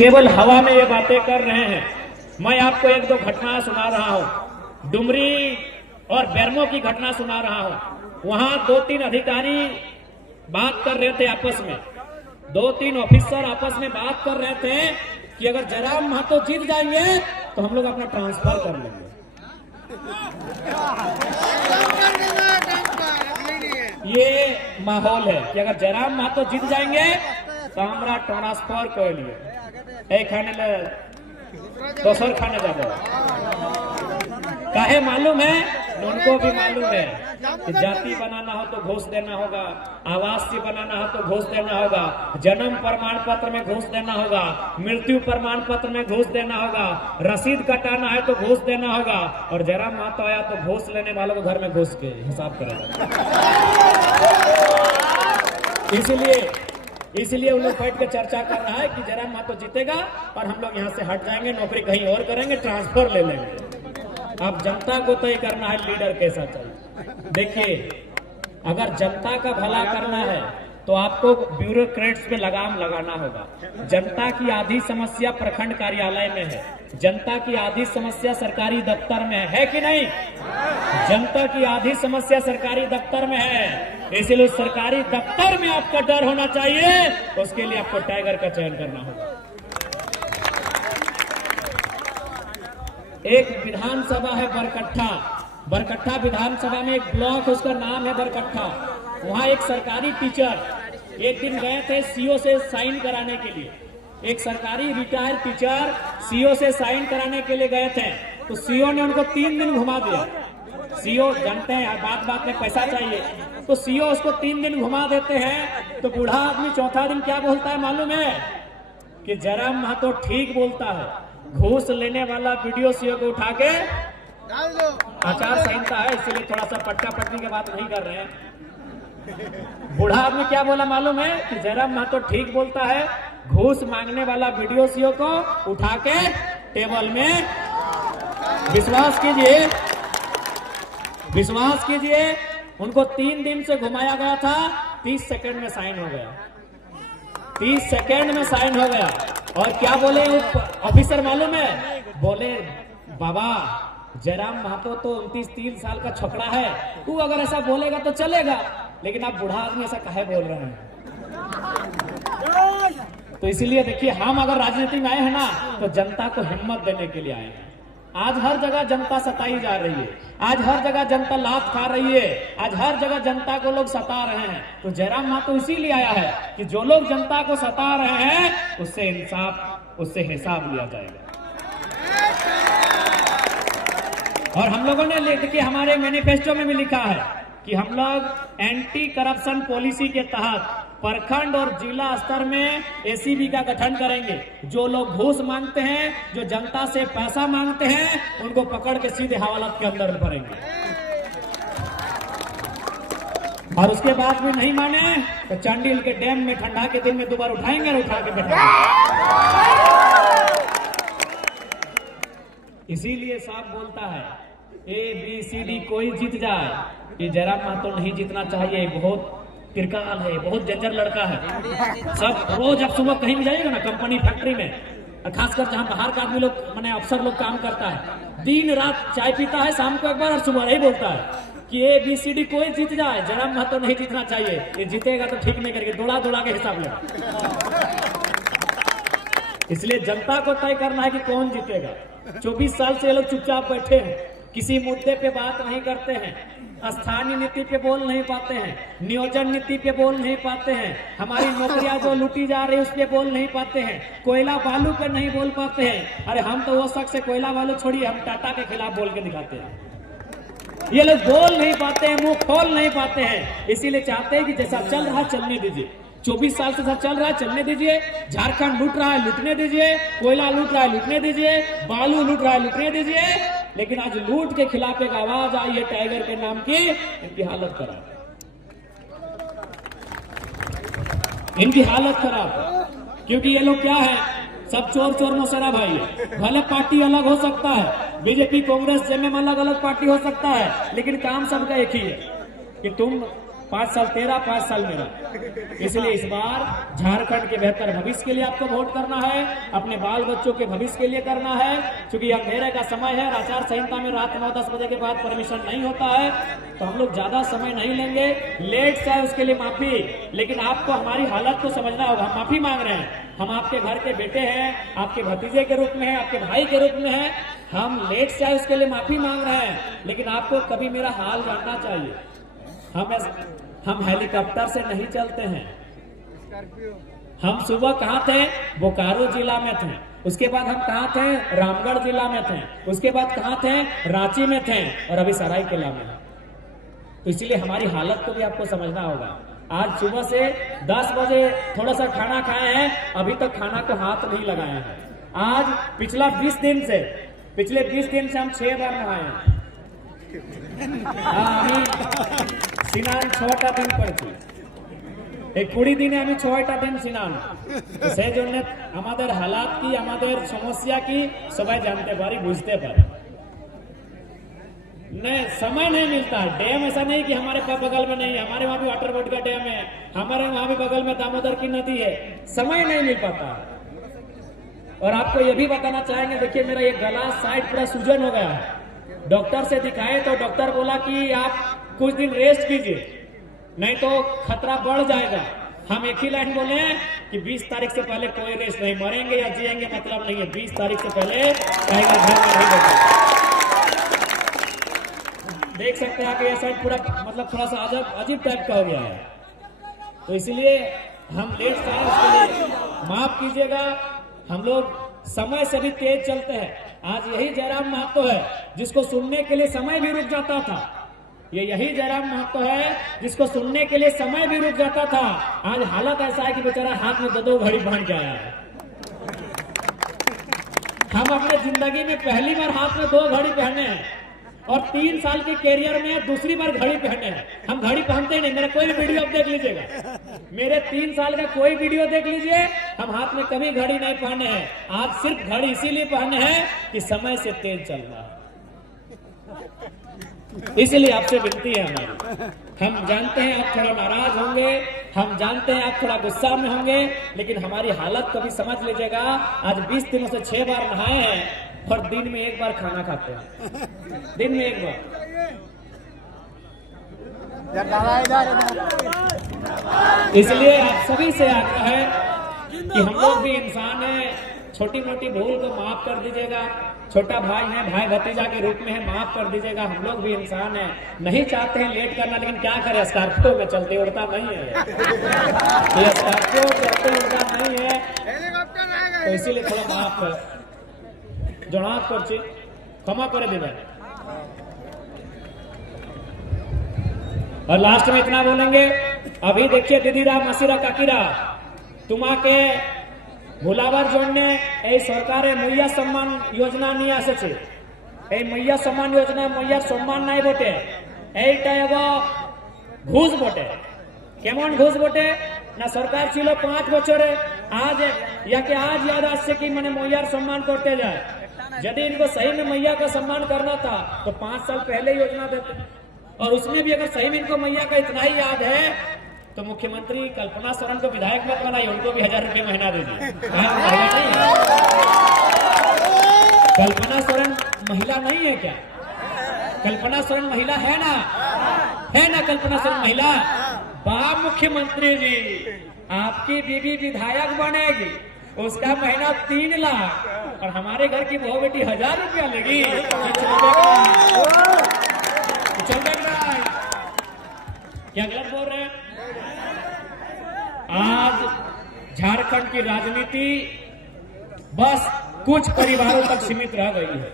केवल हवा में ये बातें कर रहे हैं। मैं आपको एक दो घटना सुना रहा हूं, डुमरी और बेरमो की घटना सुना रहा हूं। वहां 2-3 अधिकारी बात कर रहे थे आपस में, 2-3 ऑफिसर आपस में बात कर रहे थे कि अगर जयराम महतो जीत जाएंगे तो हम लोग अपना ट्रांसफर कर लेंगे। ये माहौल है कि अगर जयराम महतो जीत जाएंगे तो हमारा ट्रांसफर कर लिए एक खाने दोसर खाने जाते काहे मालूम है, उनको भी मालूम है कि जाति बनाना हो तो घूस देना होगा, आवासीय बनाना हो तो घूस देना होगा, जन्म प्रमाण पत्र में घूस देना होगा, मृत्यु प्रमाण पत्र में घूस देना होगा, रसीद कटाना है तो घूस देना होगा। और जयराम महतो आया तो घूस लेने वालों को घर में घुस के हिसाब करेगा। इसलिए उन लोग बैठ के चर्चा कर रहा है कि जयराम महतो जीतेगा और हम लोग यहाँ से हट जाएंगे, नौकरी कहीं और करेंगे, ट्रांसफर ले लेंगे। अब जनता को तय करना है लीडर कैसा चाहिए। देखिए, अगर जनता का भला करना है तो आपको ब्यूरोक्रेट्स पे लगाम लगाना होगा। जनता की आधी समस्या प्रखंड कार्यालय में है, जनता की आधी समस्या सरकारी दफ्तर में है कि नहीं? जनता की आधी समस्या सरकारी दफ्तर में है, इसलिए सरकारी दफ्तर में आपका डर होना चाहिए। उसके लिए आपको टाइगर का चयन करना होगा। एक विधानसभा है बरकट्ठा विधानसभा में एक ब्लॉक है, उसका नाम है बरकट्ठा। वहां एक सरकारी टीचर एक दिन गए थे सीओ से साइन कराने के लिए। एक सरकारी रिटायर्ड टीचर सीओ से साइन कराने के लिए गए थे, तो सीओ ने उनको 3 दिन घुमा दिया। सीओ जानते हैं बात बात में पैसा चाहिए, तो सीओ उसको 3 दिन घुमा देते हैं। तो बूढ़ा आदमी चौथा दिन क्या बोलता है मालूम है? कि जयराम महतो ठीक बोलता है, घूस लेने वाला वीडियो सीओ को उठा के आचार संहिता है, इसलिए थोड़ा सा पट्टा पट्टी की बात नहीं कर रहे हैं। बूढ़ा आदमी क्या बोला मालूम है? कि जयराम महतो ठीक बोलता है, घूस मांगने वाला वीडियो सीओ को उठा के टेबल में विश्वास कीजिए उनको 3 दिन से घुमाया गया था, 30 सेकंड में साइन हो गया। 30 सेकंड में साइन हो गया। और क्या बोले ऑफिसर मालूम है? बोले बाबा जयराम महतो तो 29-30 साल का छोकरा है, तू अगर ऐसा बोलेगा तो चलेगा, लेकिन आप बूढ़ा आदमी ऐसा काहे बोल रहे हैं? तो इसीलिए देखिए, हम अगर राजनीति में आए हैं ना तो जनता को हिम्मत देने के लिए आए हैं। आज हर जगह जनता सताई जा रही है, आज हर जगह जनता लात खा रही है, आज हर जगह जनता को लोग सता रहे हैं। तो जयराम महतो इसीलिए आया है कि जो लोग जनता को सता रहे हैं उससे इंसाफ, उससे हिसाब लिया जाएगा। और हम लोगों ने देखिए हमारे मैनिफेस्टो में भी लिखा है कि हम लोग एंटी करप्शन पॉलिसी के तहत प्रखंड और जिला स्तर में एसीबी का गठन करेंगे। जो लोग घूस मांगते हैं, जो जनता से पैसा मांगते हैं, उनको पकड़ के सीधे हवालात के अंदर भरेंगे। और उसके बाद भी नहीं माने तो चांडिल के डैम में ठंडा के दिन में दोबारा उठाएंगे और उठा के बैठाएंगे। इसीलिए साहब बोलता है ABCD कोई जीत जाए, ये जयराम महतो नहीं जीतना चाहिए। बहुत तिरकाल है, बहुत जंजर लड़का है। सब रोज आप सुबह कहीं भी जाइएगा ना, कंपनी फैक्ट्री में, और खासकर जहां बाहर का आदमी लोग माने अफसर लोग काम करता है, दिन रात चाय पीता है, शाम को एक बार और सुबह ही बोलता है कि ABCD कोई जीत जाए, जयराम महतो नहीं जीतना चाहिए। ये जीतेगा तो ठीक नहीं करके दौड़ा के हिसाब लेगा। इसलिए जनता को तय करना है कि कौन जीतेगा। 24 साल से ये लोग चुपचाप बैठे हैं, किसी मुद्दे पे बात नहीं करते हैं, स्थानीय नीति पे बोल नहीं पाते हैं, नियोजन नीति पे बोल नहीं पाते हैं, हमारी नौकरियां जो लूटी जा रही है उस पे बोल नहीं पाते हैं, कोयला बालू पे नहीं बोल पाते हैं। अरे हम तो वो शख्स है, कोयला बालू छोड़िए, हम टाटा के खिलाफ बोल के दिखाते हैं। ये लोग बोल नहीं पाते हैं, मुंह खोल नहीं पाते हैं। इसीलिए चाहते हैं कि जैसा चल रहा चलने दीजिए। 24 साल से सब चल रहा है, चलने दीजिए। झारखंड लूट रहा है, लूटने दीजिए। कोयला लूट रहा है, लूटने दीजिए। बालू लूट रहा है, लूटने दीजिए। लेकिन आज लूट के खिलाफ एक आवाज आई है टाइगर के नाम की, इनकी हालत खराब है, इनकी हालत खराब है। क्योंकि ये लोग क्या है, सब चोर मौसेरा भाई है। भले पार्टी अलग हो सकता है, बीजेपी कांग्रेस जेएमएम अलग अलग पार्टी हो सकता है, लेकिन काम सबका एक ही है कि तुम 5 साल तेरा, 5 साल मेरा। इसलिए इस बार झारखंड के बेहतर भविष्य के लिए आपको वोट करना है, अपने बाल बच्चों के भविष्य के लिए करना है। क्योंकि अंधेरे का समय है, आचार संहिता में रात 9-10 बजे के बाद परमिशन नहीं होता है, तो हम लोग ज्यादा समय नहीं लेंगे। लेट से आए उसके लिए माफी, लेकिन आपको हमारी हालत को समझना होगा। हम माफी मांग रहे हैं, हम आपके घर के बेटे हैं, आपके भतीजे के रूप में हैं, आपके भाई के रूप में हैं। हम लेट से आए उसके लिए माफी मांग रहे हैं, लेकिन आपको कभी मेरा हाल जानना चाहिए। हम हेलीकॉप्टर से नहीं चलते हैं। हम सुबह कहाँ थे? बोकारो जिला में थे। उसके बाद हम कहाँ थे? रामगढ़ जिला में थे। उसके बाद कहाँ थे? रांची में थे, और अभी सरायकेला में। तो इसलिए हमारी हालत को भी आपको समझना होगा। आज सुबह से 10 बजे थोड़ा सा खाना खाए हैं, अभी तक खाना को हाथ नहीं लगाए हैं। आज पिछले 20 दिन से हम 6 बार नहाए हैं। स्नान 6টা दिन पड़ती, एक 20 दिने আমি 6টা दिन স্নান। তো সেই জন্য আমাদের হালাত কি, আমাদের সমস্যা কি সবাই জানতে পারি, বুঝতে পারি। नहीं, समय नहीं मिलता। डैम ऐसा नहीं कि हमारे बगल में नहीं है, हमारे वहां भी वाटर बोर्ड का डैम है, हमारे वहां भी बगल में दामोदर की नदी है। समय नहीं मिल पाता। और आपको यह भी बताना चाहेंगे, देखिए मेरा ये गला साइड पूरा सूजन हो गया है। डॉक्टर से दिखाए तो डॉक्टर बोला कि आप कुछ दिन रेस्ट कीजिए, नहीं तो खतरा बढ़ जाएगा। हम एक ही लाइन बोले कि 20 तारीख से पहले कोई रेस्ट नहीं, मरेंगे या जिएंगे मतलब नहीं है। 20 तारीख से पहले टाइगर घर में नहीं बैठे। देख सकते हैं कि ये साइड पूरा मतलब थोड़ा सा अजीब टाइप का हो गया है। तो इसलिए हम लेट से आए, उसके लिए माफ कीजिएगा। हम लोग समय से भी तेज चलते हैं। आज यही जयराम महतो है जिसको सुनने के लिए समय भी रुक जाता था। यही जयराम महतो है जिसको सुनने के लिए समय भी रुक जाता था। आज हालत ऐसा है कि बेचारा हाथ में 2 घड़ी पहन के आया है। हम अपने जिंदगी में पहली बार हाथ में 2 घड़ी पहने हैं, और 3 साल के कैरियर में दूसरी बार घड़ी पहने हैं। हम घड़ी पहनते ही नहीं। मेरा कोई वीडियो आप देख लीजिएगा, मेरे 3 साल का कोई वीडियो देख लीजिए, हम हाथ में कभी घड़ी नहीं पहने हैं। आज सिर्फ घड़ी इसीलिए पहने हैं कि समय से तेज चलना है। इसलिए आपसे विनती है हमारी। हम जानते हैं आप थोड़ा नाराज होंगे, हम जानते हैं आप थोड़ा गुस्सा में होंगे, लेकिन हमारी हालत को भी समझ लीजिएगा। आज 20 दिनों से 6 बार नहाए हैं, और दिन में 1 बार खाना खाते हैं। दिन में 1 बार। इसलिए आप सभी से आग्रह है कि हम लोग भी इंसान हैं, छोटी मोटी भूल को माफ कर दीजिएगा। छोटा भाई है, भाई भतीजा के रूप में है, माफ कर दीजिएगा। हम लोग भी इंसान हैं, नहीं चाहते हैं लेट करना, लेकिन क्या करें, स्कॉर्पियो में चलते उड़ता नहीं है। ये स्कॉर्पियो चलते उड़ता नहीं है, तो इसीलिए थोड़ा माफ कर जनाब करছি, क्षमा করে देवें। और लास्ट में इतना बोलेंगे, अभी देखिए दीदीरा मासिरा काकीरा তোমাকে ভোলাবার জন্য এই সরকারে মৈয়া সম্মান যোজনা নিয়ে আসছে। এই মৈয়া সম্মান যোজনা মৈয়ার সম্মান নাই বটে, এইটা এগো ঘুষ বটে। কেমন ঘুষ বটে না, সরকার ছিল 5 বছরে, आज याद আসছে कि मैंने मैयार सम्मान करते जाए। यदि इनको सही में मैया का सम्मान करना था तो 5 साल पहले योजना देते, और उसमें भी अगर सही में इनको मैया का इतना ही याद है तो मुख्यमंत्री कल्पना सोरेन को विधायक मत बनाइए, उनको भी 1000 रुपये महीना दीजिए। कल्पना सोरेन महिला नहीं है क्या? कल्पना सोरेन महिला है ना? है ना कल्पना सोरेन महिला? वाह मुख्यमंत्री जी, आपकी बीबी विधायक बनेगी, उसका महीना 3 लाख, और हमारे घर की बहू बेटी 1000 रुपया लेगी। क्या गलत बोल रहे हैं? आज झारखंड की राजनीति बस कुछ परिवारों तक सीमित रह गई है।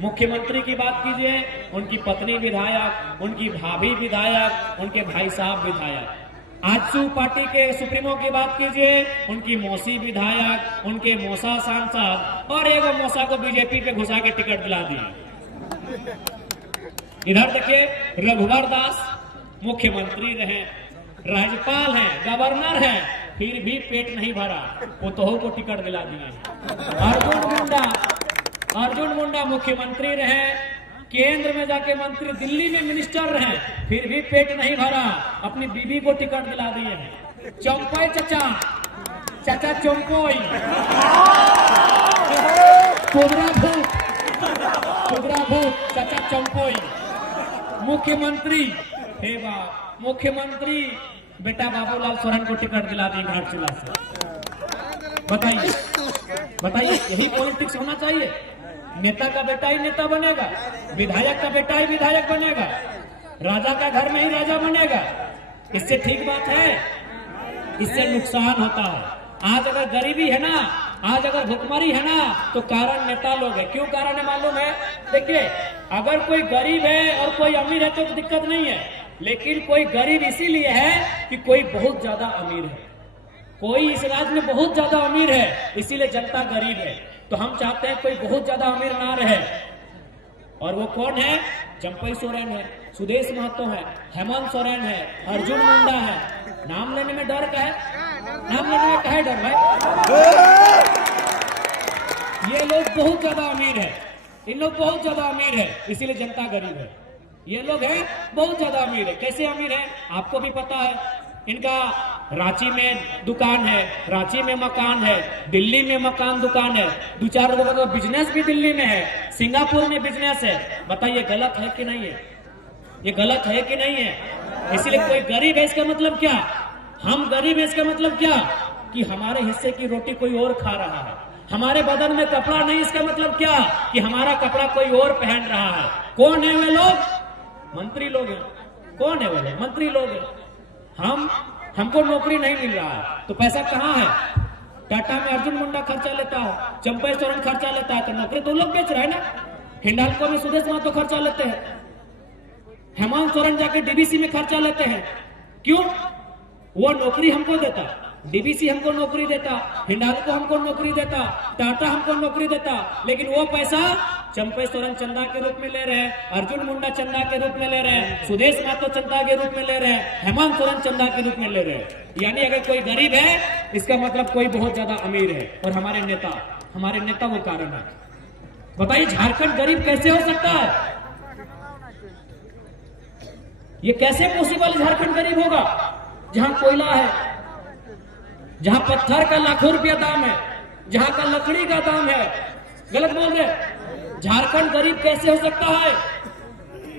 मुख्यमंत्री की बात कीजिए, उनकी पत्नी विधायक, उनकी भाभी विधायक, उनके भाई साहब विधायक। आजसू पार्टी के सुप्रीमो की बात कीजिए, उनकी मौसी विधायक, उनके मौसा सांसद, और एक मौसा को बीजेपी पे घुसा के टिकट दिला दिए। इधर देखिए रघुवर दास मुख्यमंत्री रहे, राज्यपाल हैं, गवर्नर हैं, फिर भी पेट नहीं भरा, पुतोह को टिकट दिला दिए। अर्जुन मुंडा मुख्यमंत्री रहे, केंद्र में जाके मंत्री, दिल्ली में मिनिस्टर रहे, फिर भी पेट नहीं भरा, अपनी बीबी को टिकट दिला दिए हैं। चौंपोई चाचा, चाचा चौंपोई, कुबरा भूत, चाचा चौंपोई, मुख्यमंत्री, हे बाप, मुख्यमंत्री बेटा बाबूलाल सोरेन को टिकट दिला दी घाटशिला से। बताइए यही पॉलिटिक्स होना चाहिए? नेता का बेटा ही नेता बनेगा, विधायक का बेटा ही विधायक बनेगा, राजा का घर में ही राजा बनेगा। इससे ठीक बात है? इससे नुकसान होता है। आज अगर गरीबी है ना, आज अगर भुखमरी है ना, तो कारण नेता लोग है। क्यों कारण है मालूम है? देखिए, अगर कोई गरीब है और कोई अमीर है तो दिक्कत नहीं है, लेकिन कोई गरीब इसीलिए है कि कोई बहुत ज्यादा अमीर है, कोई इस राज्य में बहुत ज्यादा अमीर है, इसीलिए जनता गरीब है। तो हम चाहते हैं कोई बहुत ज्यादा अमीर ना रहे। और वो कौन है? चंपई सोरेन है, सुदेश महतो है, हेमंत सोरेन है, अर्जुन मुंडा है। नाम लेने में डर का है? नाम लेने में काहे डर भाई? ये लोग बहुत ज्यादा अमीर है, इन लोग बहुत ज्यादा अमीर है, इसीलिए जनता गरीब है। ये लोग हैं बहुत ज्यादा अमीर है। कैसे अमीर है आपको भी पता है। इनका रांची में दुकान है, रांची में मकान है, दिल्ली में मकान दुकान है, 2-4 लोगों का बिजनेस भी दिल्ली में है, सिंगापुर में बिजनेस है। बताइए गलत है कि नहीं है? ये गलत है कि नहीं है? इसलिए कोई गरीब है इसका मतलब क्या? हम गरीब है इसका मतलब क्या? कि हमारे हिस्से की रोटी कोई और खा रहा है, हमारे बदन में कपड़ा नहीं, इसका मतलब क्या? कि हमारा कपड़ा कोई और पहन रहा है। कौन है वे लोग? मंत्री लोग हैं। कौन है वे लोग? मंत्री लोग हैं। हमको नौकरी नहीं मिल रहा है तो पैसा कहाँ है? टाटा में अर्जुन मुंडा खर्चा लेता है, चंपई सोरेन खर्चा लेता है, तो नौकरी तो लोग बेच रहे हैं ना। हिंडाल्को में सुदेश महतो खर्चा लेते हैं, हेमंत सोरेन जाके डीबीसी में खर्चा लेते हैं। क्यों? वो नौकरी हमको देता, डीबीसी हमको नौकरी देता, हिंडाल्को हमको नौकरी देता, टाटा हमको नौकरी देता, लेकिन वो पैसा चंपई सोरेन चंदा के रूप में ले रहे हैं, अर्जुन मुंडा चंदा के रूप में ले रहे हैं, सुदेश महतो चंदा के रूप में ले रहे हैं, हेमंत सोरेन चंदा के रूप में ले रहे हैं। यानी अगर कोई गरीब है इसका मतलब कोई बहुत ज्यादा अमीर है। और हमारे नेता वो कारण है। बताइए झारखंड गरीब कैसे हो सकता है? ये कैसे पॉसिबल? झारखंड गरीब होगा जहां कोयला है, जहां पत्थर का लाखों रुपया दाम है, जहां का लकड़ी का दाम है। गलत बोल रहे? झारखंड गरीब कैसे हो सकता है?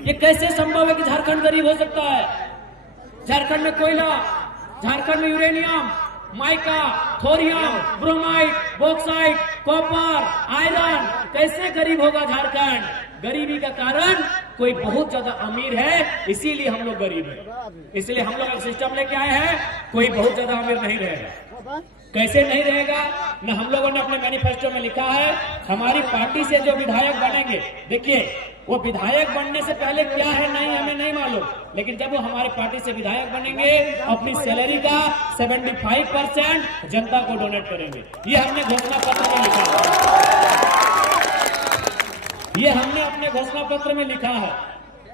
ये कैसे संभव है कि झारखंड गरीब हो सकता है? झारखंड में कोयला, झारखंड में uranium, mica, thorium, bromide, bauxite, copper, iron, कैसे गरीब होगा झारखंड? गरीबी का कारण कोई बहुत ज्यादा अमीर है, इसीलिए हम लोग गरीब हैं। इसलिए हम लोग एक सिस्टम लेके आए हैं, कोई बहुत ज्यादा अमीर नहीं रहेगा। कैसे नहीं रहेगा? न हम लोगों ने अपने मैनिफेस्टो में लिखा है, हमारी पार्टी से जो विधायक बनेंगे, देखिए वो विधायक बनने से पहले क्या है नहीं हमें नहीं मालूम, लेकिन जब वो हमारी पार्टी से विधायक बनेंगे अपनी सैलरी का 75% जनता को डोनेट करेंगे। ये हमने घोषणा पत्र में लिखा है, ये हमने अपने घोषणा पत्र में लिखा है।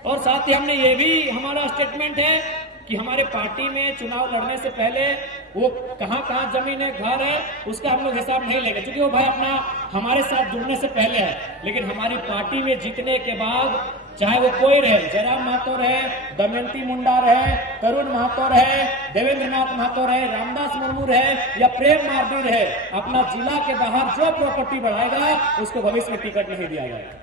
और साथ ही हमने ये भी हमारा स्टेटमेंट है कि हमारे पार्टी में चुनाव लड़ने से पहले वो कहां जमीन है, घर है, उसका हम लोग हिसाब नहीं लेंगे, क्योंकि वो भाई अपना हमारे साथ जुड़ने से पहले है। लेकिन हमारी पार्टी में जीतने के बाद चाहे वो कोई रहे, जयराम महतो रहे, दमयंती मुंडा रहे, तरुण महतो रहे, देवेंद्र नाथ महतो रहे, रामदास मुर्मू रहे या प्रेम मार्डी रहे, अपना जिला के बाहर जो प्रॉपर्टी बढ़ाएगा उसको भविष्य में टिकट नहीं दिया जाएगा।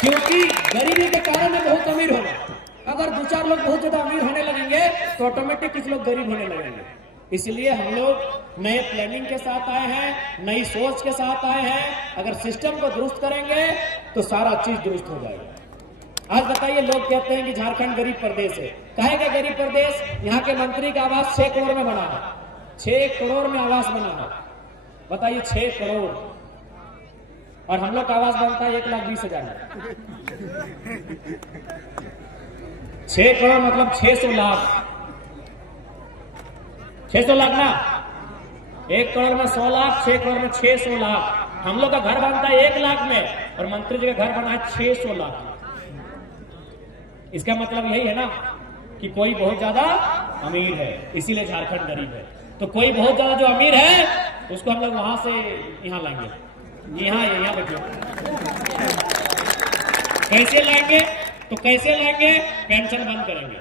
क्योंकि गरीबी के कारण में बहुत अमीर होगा। अगर 2-4 लोग बहुत ज्यादा अमीर होने लगेंगे तो ऑटोमेटिक कुछ लोग गरीब होने लगेंगे। इसलिए हम लोग नए प्लानिंग के साथ आए हैं, नई सोच के साथ आए हैं। अगर सिस्टम को दुरुस्त करेंगे तो सारा चीज दुरुस्त हो जाएगा। आज बताइए, लोग कहते हैं कि झारखंड गरीब प्रदेश है। काहे का गरीब प्रदेश? यहाँ के मंत्री का आवास 6 करोड़ में बना है, 6 करोड़ में आवास बना है। बताइए 6 करोड़, और हम लोग का आवास बनता है 1,20,000 में। 6 करोड़ मतलब 600 लाख, 600 लाख ना, 1 करोड़ में 100 लाख, 6 करोड़ में 600 लाख। हम लोग का घर बनता है 1 लाख में और मंत्री जी का घर बना है 600 लाख। इसका मतलब यही है ना कि कोई बहुत ज्यादा अमीर है, इसीलिए झारखंड गरीब है। तो कोई बहुत ज्यादा जो अमीर है उसको हम लोग वहां से यहाँ लाएंगे। यहाँ बैठो। कैसे लाएंगे? तो कैसे लाएंगे? पेंशन बंद करेंगे।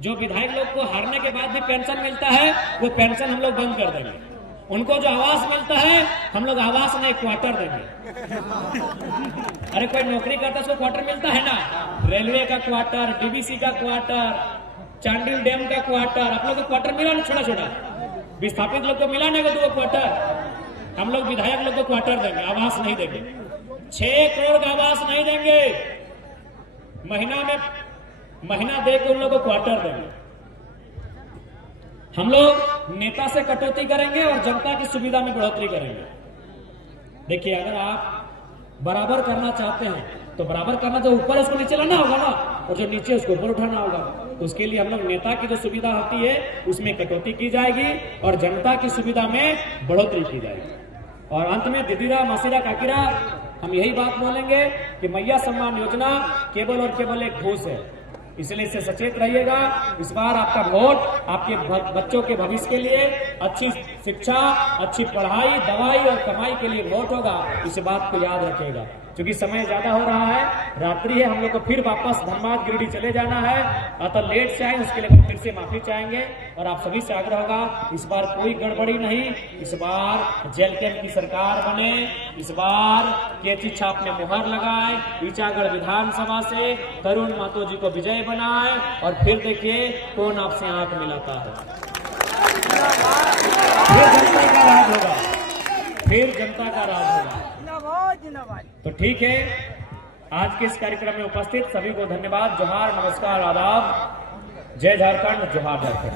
जो विधायक लोग को हारने के बाद भी पेंशन मिलता है, वो पेंशन हम लोग बंद कर देंगे। उनको जो आवास मिलता है, हम लोग आवास नहीं क्वार्टर देंगे। अरे कोई नौकरी करता है उसको क्वार्टर मिलता है ना, रेलवे का क्वार्टर, डीबीसी का क्वार्टर, चांडिल डैम का क्वार्टर। आप लोग को क्वार्टर मिला ना, छोटा छोटा विस्थापित लोग को मिला ना दो क्वार्टर। हम लोग विधायक लोग को क्वार्टर देंगे, आवास नहीं देंगे। 6 करोड़ का आवास नहीं देंगे, महीना देकर उन लोगों को क्वार्टर देंगे। हम लोग नेता से कटौती करेंगे और जनता की सुविधा में बढ़ोतरी करेंगे। देखिए, अगर आप बराबर करना चाहते हैं तो बराबर करना, जो ऊपर उसको नीचे लाना होगा ना, और जो नीचे उसको ऊपर उठाना होगा। तो उसके लिए हम लोग नेता की जो सुविधा होती है उसमें कटौती की जाएगी और जनता की सुविधा में बढ़ोतरी की जाएगी। और अंत में दीदीरा मासीरा काकीरा, हम यही बात बोलेंगे कि मैया सम्मान योजना केवल और केवल एक घूस है, इसलिए इससे सचेत रहिएगा। इस बार आपका वोट आपके बच्चों के भविष्य के लिए, अच्छी शिक्षा, अच्छी पढ़ाई, दवाई और कमाई के लिए वोट होगा। इस बात को याद रखिएगा। क्योंकि समय ज्यादा हो रहा है, रात्रि है, हम लोग को फिर वापस धनबाद गिरिडीह चले जाना है, अतः लेट से आए उसके लिए फिर से माफी चाहेंगे। और आप सभी से आग्रह होगा, इस बार कोई गड़बड़ी नहीं, इस बार जेल कैंप की सरकार बने, इस बार केची छाप में मुहर लगाए, ईचागढ़ विधानसभा से तरुण महतो जी को विजय बनाए और फिर देखिए कौन आपसे आंख मिलाता है। फिर जनता का राज होगा, फिर जनता का राज होगा। तो ठीक है, आज के इस कार्यक्रम में उपस्थित सभी को धन्यवाद। जोहार, नमस्कार, आदाब। जय झारखंड, जोहार झारखंड।